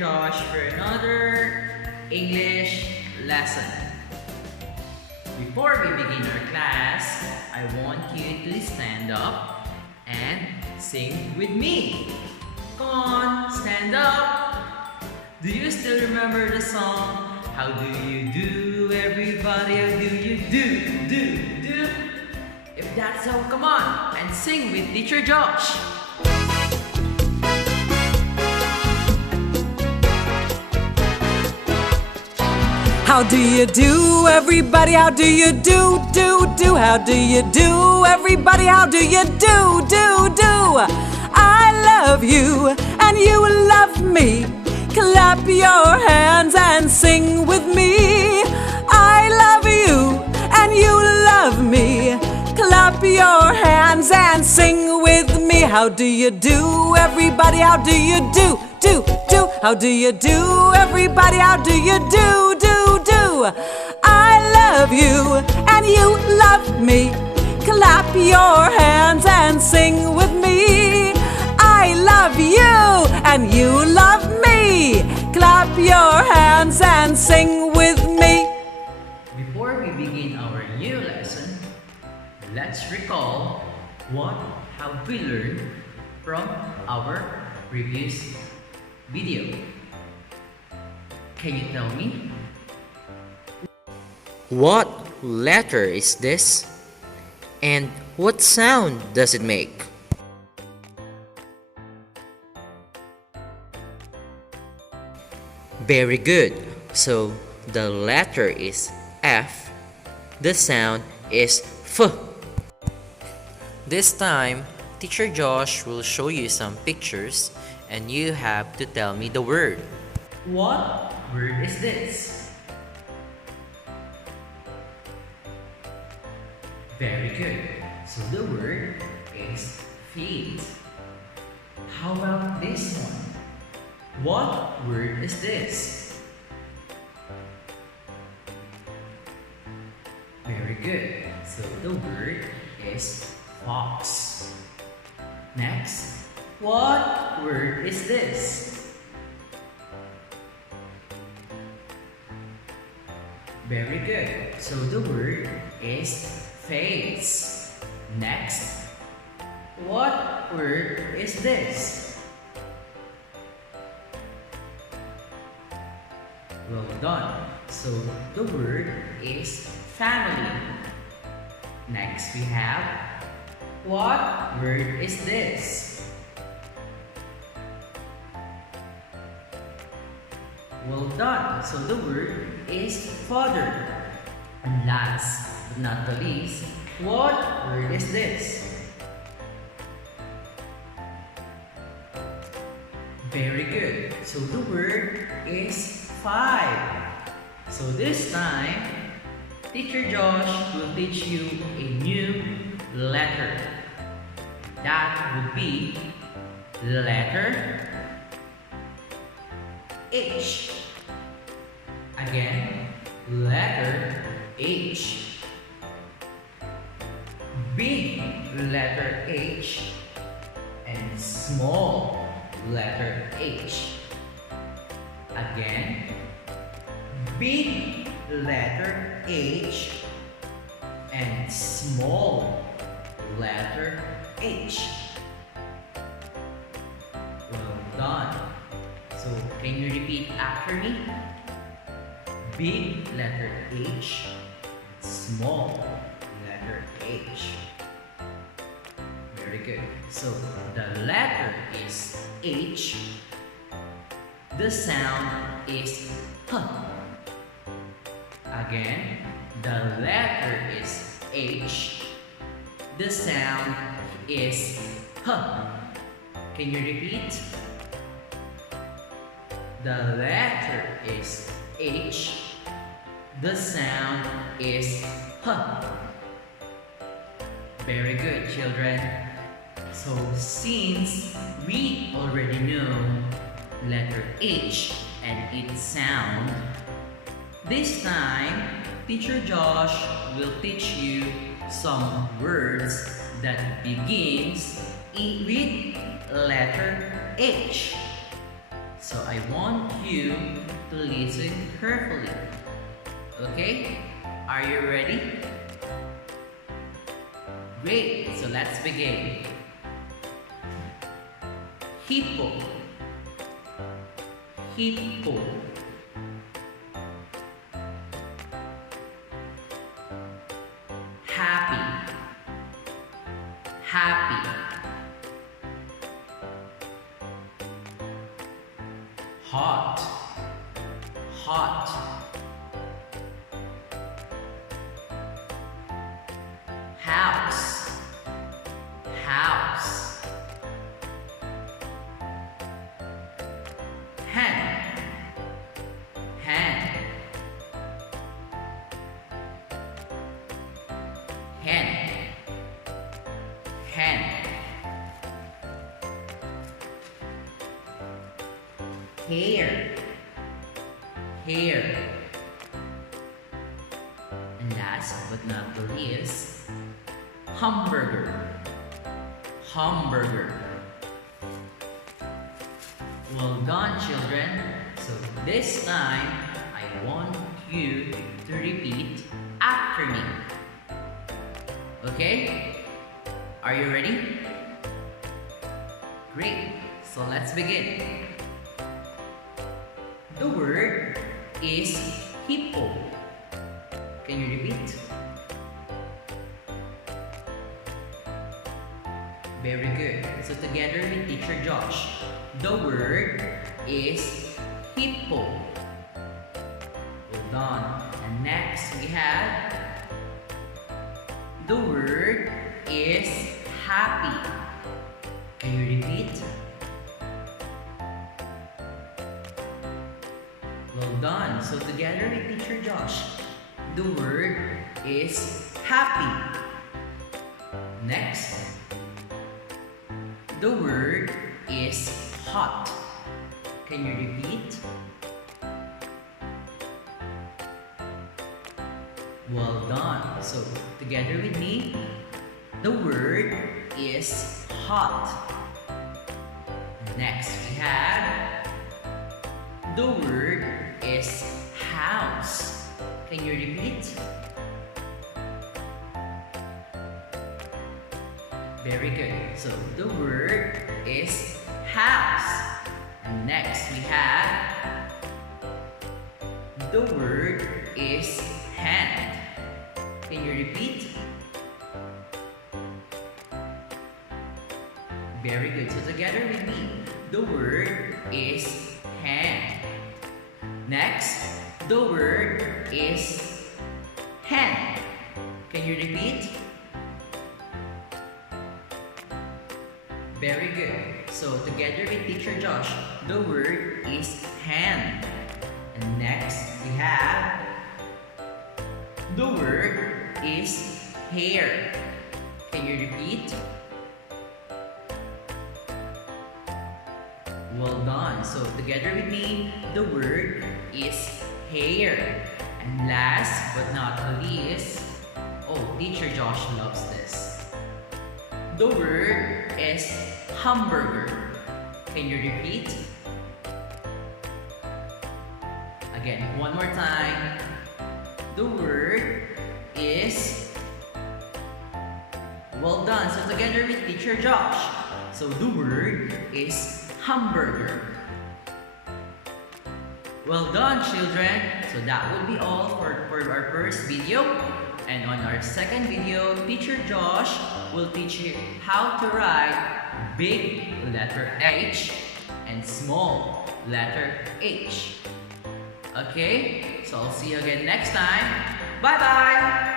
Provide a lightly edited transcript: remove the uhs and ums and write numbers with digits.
Josh for another English lesson. Before we begin our class, I want you to stand up and sing with me. Come on, stand up. Do you still remember the song? How do you do, everybody? How do you do? If that's so, come on and sing with Teacher Josh. How do you do, everybody? How do you do? How do you do, everybody? How do you do? I love you and you love me. Clap your hands and sing with me. I love you and you love me. Clap your hands and sing with me. How do you do, everybody? How do you do? How do you do, everybody? How do you do? I love you and you love me. Clap your hands and sing with me. I love you and you love me. Clap your hands and sing with me. Before we begin our new lesson, let's recall what have we learned from our previous video. Can you tell me? What letter is this? And what sound does it make? Very good. So the letter is F. The sound is F. This time, Teacher Josh will show you some pictures and you have to tell me the word. What word is this? Very good. So the word is feet. How about this one? What word is this? Very good. So the word is fox. Next, what word is this? Very good. So the word is face. Next, what word is this? Well done. So the word is family. Next we have, what word is this? Well done. So the word is father. And last but not the least, what word is this? Very good. So the word is 5. So this time, Teacher Josh will teach you a new letter. That would be letter H. Again, letter H. Big letter H and small letter H. Again, big letter H and small letter H. Well done. So can you repeat after me? Big letter H, small letter H. Very good. So the letter is H. The sound is H. Again, the letter is H. The sound is H. Can you repeat? The letter is H. The sound is H. Very good, children. So since we already know letter H and its sound, this time Teacher Josh will teach you some words that begins with letter H. So I want you to listen carefully. Okay? Are you ready? Great, so let's begin. Hippo. Hippo. Happy. Happy. Hot. Hot. House. House. Hen. Hen. Hen. Hen. Hair. Hair. And last but not the least, hamburger. Hamburger. Well done, children. So this time, I want you to repeat after me. Okay? Are you ready? Great. So let's begin. The word is hippo. Can you repeat? Very good. So together with Teacher Josh, the word is hippo. Well done. And next we have the word is happy. Can you repeat? Well done. So together with Teacher Josh, the word is happy. Next, the word is hot. Can you repeat? Well done. So together with me, the word is hot. Next we have the word is house. Can you repeat? Very good. So the word is house. And next we have the word is hand. Can you repeat? Very good. So together with me, the word is hand. Next, the word is hen. Can you repeat? Very good. So together with Teacher Josh, the word is hen. And next, we have the word is hair. Can you repeat? Well done. So together with me, the word is hair. And last but not the least, oh, Teacher Josh loves this. The word is hamburger. Can you repeat? Again, one more time. The word is... Well done. So together with Teacher Josh. So the word is hamburger. Well done, children. So that would be all for our first video. And on our second video, Teacher Josh will teach you how to write big letter H and small letter H. Okay? So I'll see you again next time. Bye-bye!